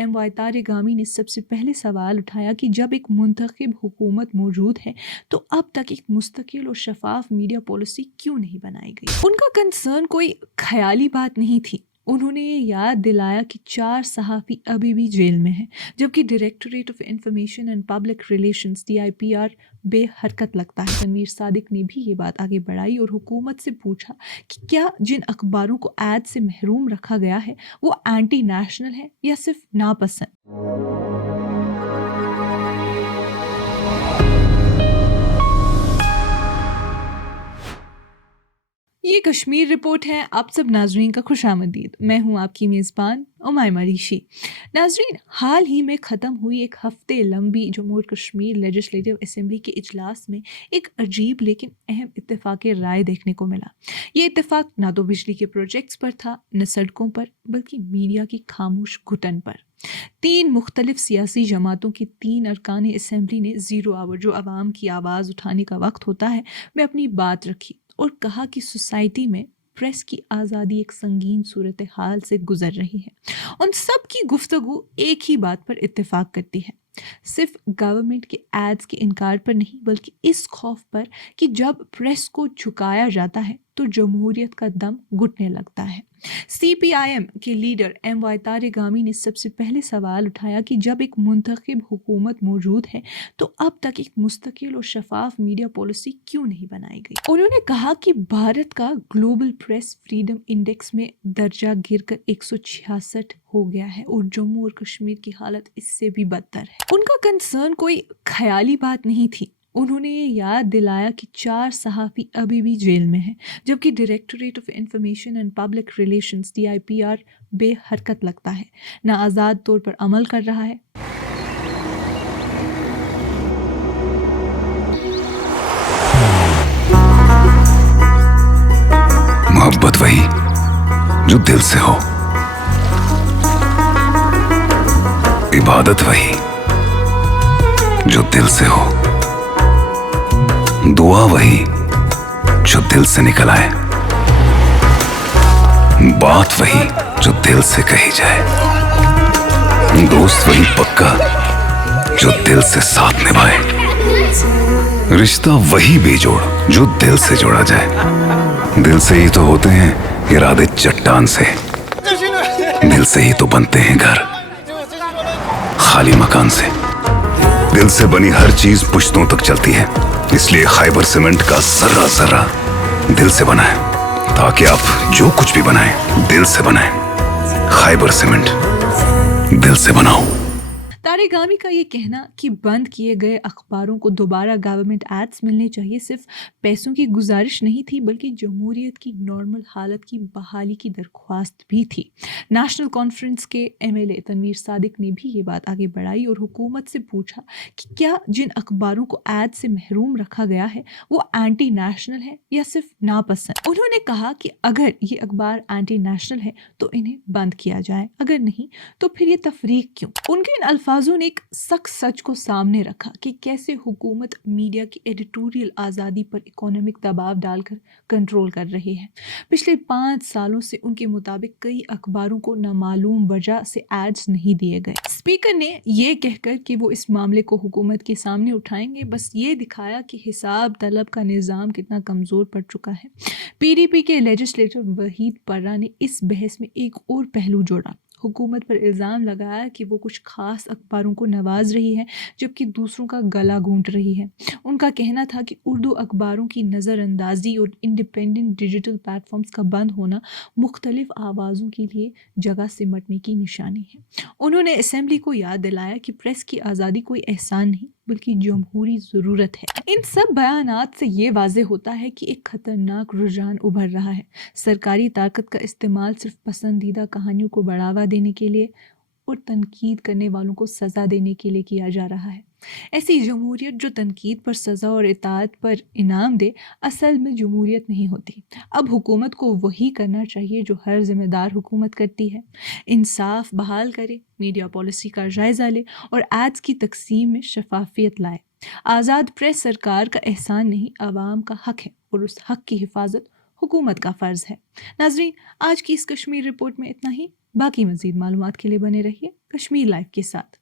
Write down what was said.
M Y तारेगामी ने सबसे पहले सवाल उठाया कि जब एक मुंतखब हुकूमत मौजूद है तो अब तक एक मुस्तकिल और शफाफ मीडिया पॉलिसी क्यों नहीं बनाई गई। उनका कंसर्न कोई ख्याली बात नहीं थी। उन्होंने ये याद दिलाया कि 4 सहाफ़ी अभी भी जेल में हैं, जबकि directorate of information and public relations DIPR बेहरकत लगता है। तनवीर सादिक ने भी ये बात आगे बढ़ाई और हुकूमत से पूछा कि क्या जिन अखबारों को ऐड से महरूम रखा गया है वो एंटी नेशनल है या सिर्फ नापसंद। ये कश्मीर रिपोर्ट है। आप सब नाजरीन का खुशामदीद। मैं हूँ आपकी मेज़बान उमाइमा ऋषि। नाजरीन, हाल ही में ख़त्म हुई एक हफ्ते लंबी जम्मू और कश्मीर लेजिस्लेटिव असेंबली के इजलास में एक अजीब लेकिन अहम इत्तेफाक राय देखने को मिला। ये इत्तेफाक ना तो बिजली के प्रोजेक्ट्स पर था, न सड़कों पर, बल्कि मीडिया की खामोश घुटन पर। 3 मुख्तलिफ सियासी जमातों के 3 अरकान असेंबली ने ज़ीरो आवर, जो आवाम की आवाज़ उठाने का वक्त होता है, में अपनी बात रखी और कहा कि सोसाइटी में प्रेस की आज़ादी एक संगीन सूरत हाल से गुजर रही है। उन सब की गुफ्तगू एक ही बात पर इत्तेफाक करती है, सिर्फ गवर्नमेंट के एड्स के इनकार पर नहीं, बल्कि इस खौफ पर कि जब प्रेस को झुकाया जाता है तो जमहूरियत का दम घुटने लगता है। CPIM के लीडर एम वाई तारेगामी ने सबसे पहले सवाल उठाया कि जब एक मुंतखब हुकूमत मौजूद है तो अब तक एक मुस्तकिल और शफाफ मीडिया पॉलिसी क्यों नहीं बनाई गई। उन्होंने कहा कि भारत का ग्लोबल प्रेस फ्रीडम इंडेक्स में दर्जा गिरकर 166 हो गया है और जम्मू और कश्मीर की हालत इससे भी बदतर है। उनका कंसर्न कोई ख्याली बात नहीं थी। उन्होंने ये याद दिलाया कि 4 सहाफ़ी अभी भी जेल में हैं, जबकि directorate of information and public relations DIPR बेहरकत लगता है, ना आज़ाद तौर पर अमल कर रहा है। मोहब्बत वही जो दिल से हो, इबादत वही जो दिल से हो, दुआ वही जो दिल से निकल आए, बात वही जो दिल से कही जाए, दोस्त वही पक्का जो दिल से साथ निभाए, रिश्ता वही बेजोड़ जो दिल से जोड़ा जाए। दिल से ही तो होते हैं इरादे चट्टान से, दिल से ही तो बनते हैं घर खाली मकान से। दिल से बनी हर चीज पुश्तों तक चलती है, इसलिए खैबर सीमेंट का जर्रा जर्रा दिल से बना है, ताकि आप जो कुछ भी बनाएं दिल से बनाएं। खैबर सीमेंट, दिल से बनाओ। तारेगामी का ये कहना कि बंद किए गए अखबारों को दोबारा गवर्नमेंट एड्स मिलने चाहिए सिर्फ पैसों की गुजारिश नहीं थी, बल्कि जमहूरियत की नॉर्मल हालत की बहाली की दरख्वास्त भी थी। नेशनल कॉन्फ्रेंस के MLA तनवीर सादिक ने भी ये बात आगे बढ़ाई और हुकूमत से पूछा कि क्या जिन अखबारों को एड से महरूम रखा गया है वो एंटी नेशनल है या सिर्फ नापसंद। उन्होंने कहा कि अगर ये अखबार एंटी नेशनल है तो इन्हें बंद किया जाए, अगर नहीं तो फिर ये तफरीक क्यों। उनके इन अल्फाजों ने एक सख्त सच को सामने रखा कि कैसे हुकूमत मीडिया की एडिटोरियल आज़ादी पर इकोनॉमिक दबाव डालकर कंट्रोल कर रही है। पिछले 5 सालों से उनके मुताबिक कई अखबारों को नामालूम वजह से एड्स नहीं दिए गए। स्पीकर ने ये कहकर कि वो इस मामले को हुकूमत के सामने उठाएंगे, बस ये दिखाया कि हिसाब तलब का निज़ाम कितना कमज़ोर पड़ चुका है। PDP के लेजिस्लेटर वहीद पर्रा ने इस बहस में एक और पहलू जोड़ा। हुकूमत पर इल्ज़ाम लगाया कि वो कुछ खास अखबारों को नवाज रही है जबकि दूसरों का गला घूंट रही है। उनका कहना था कि उर्दू अखबारों की नज़रअंदाजी और इंडिपेंडेंट डिजिटल प्लेटफॉर्म्स का बंद होना मुख्तलिफ आवाज़ों के लिए जगह सिमटने की निशानी है। उन्होंने असेंबली को याद दिलाया कि प्रेस की आज़ादी कोई एहसान नहीं बल्कि जमहूरी ज़रूरत है। इन सब बयानात से ये वाज़े होता है कि एक ख़तरनाक रुझान उभर रहा है। सरकारी ताकत का इस्तेमाल सिर्फ पसंदीदा कहानियों को बढ़ावा देने के लिए और तनकीद करने वालों को सज़ा देने के लिए किया जा रहा है। ऐसी जमहूरियत जो तनकीद पर सज़ा और इताअत पर इनाम दे, असल में जमहूरियत नहीं होती। अब हुकूमत को वही करना चाहिए जो हर जिम्मेदार हुकूमत करती है। इंसाफ बहाल करे, मीडिया पॉलिसी का जायज़ा ले और एड्स की तकसीम में शफाफियत लाए। आज़ाद प्रेस सरकार का एहसान नहीं, आवाम का हक है और उस हक की हिफाजत हुकूमत का फ़र्ज़ है। नाज़रीन, आज की इस कश्मीर रिपोर्ट में इतना ही। باقی مزید معلومات کے لیے بنے رہیے کشمیر لائف کے ساتھ.